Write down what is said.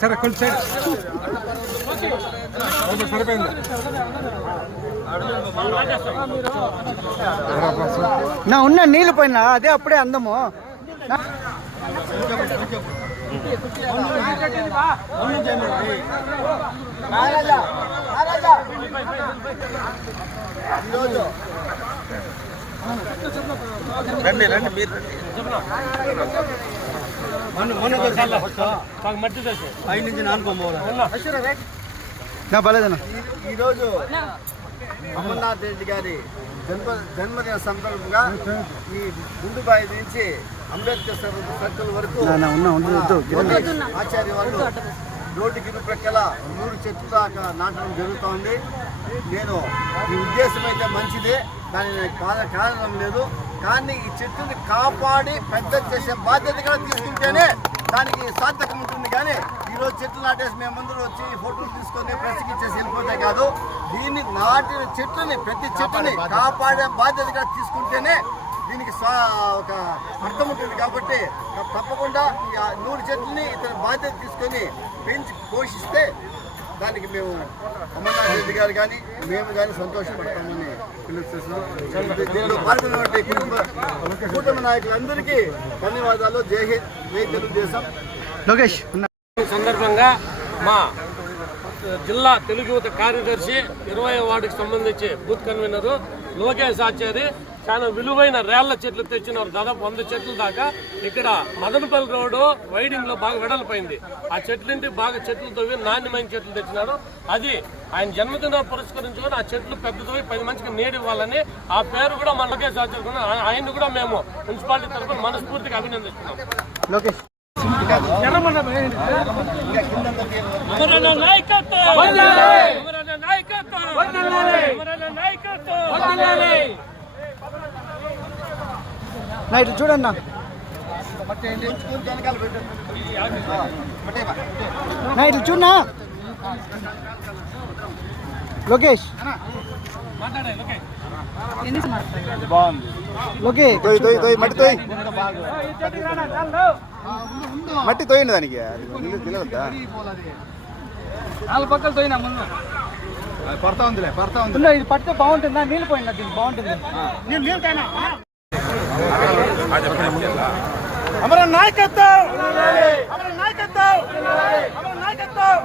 సరే కొంచెం సరిపోయింది. నా ఉన్న నీళ్ళు పోయినా అదే అప్పుడే అందము. రండి రండి మీరు ఈరోజు అమర్నాథ్ రెడ్డి గారి జన్మదిన సందర్భంగా ఈ గుండుబాయి నుంచి అంబేద్కర్ సర్కిల్ వరకు ఆచార్య వాళ్ళు రోడ్డుకి ఇరుప్రక్కల 3 చెట్లు దాకా నాటడం జరుగుతోంది. నేను ఈ ఉద్దేశం అయితే మంచిదే, దాని కారణం లేదు. కానీ ఈ చెట్టుని కాపాడి పెద్ద చేసే బాధ్యత కూడా తీసుకుంటేనే దానికి సార్థకం ఉంటుంది. కానీ ఈరోజు చెట్లు నాటేసి మేమందరూ వచ్చి ఫోటోలు తీసుకొని ప్రెస్కి ఇచ్చేసి వెళ్ళిపోతే కాదు. దీన్ని నాటిన చెట్టుని ప్రతి చెట్టుని కాపాడే బాధ్యత కూడా తీసుకుంటేనే దీనికి ఒక అర్థం ఉంటుంది. కాబట్టి తప్పకుండా 100 చెట్లని ఇతని బాధ్యత తీసుకొని పెంచి పోషిస్తే దానికి మేము అమర్నాథ్ రెడ్డి గారు కానీ మేము కానీ సంతోషపడతామని పిలుస్తున్నాం. దీనిలో పాల్గొన్నటువంటి కూటమి నాయకులందరికీ ధన్యవాదాలు. జై హింద్, జై తెలుగుదేశం. లోకేష్ సందర్భంగా మా జిల్లా తెలుగు యువత కార్యదర్శి 20వ వార్డుకి సంబంధించి బూత్ కన్వీనరు లోకేష్ ఆచారి చాలా విలువైన రేళ్ల చెట్లు తెచ్చినారు. దాదాపు 100 చెట్లు దాకా. ఇక్కడ మదనపల్లి రోడ్డు వైడింగ్ లో బాగా వెడల్పోయింది. ఆ చెట్లుంటి బాగా చెట్లతో నాణ్యమైన చెట్లు తెచ్చినారు. అది ఆయన జన్మదిన పురస్కరించుకొని ఆ చెట్లు పెద్దతోవి 10 మందికి నీడివ్వాలని ఆ పేరు కూడా మన లోకేష్ ఆచార్య ఆయన కూడా మేము మున్సిపాలిటీ తరఫున మనస్ఫూర్తిగా అభినందిస్తున్నాం. లోకేష్ నైట్ చూడన్నా, నైట్ చూడన్నా. లోకేష్ మట్టి తోయండి దానికి తెలియద్దా? 4 పక్కలు తోయినా ముందు పడతా ఉందిలే ఇది పడితే బాగుంటుందా? నీళ్ళు పోయిందా? దీనికి బాగుంటుంది. అమర నాయకత్వం, అమర నాయకత్వం, అమర నాయకత్వం.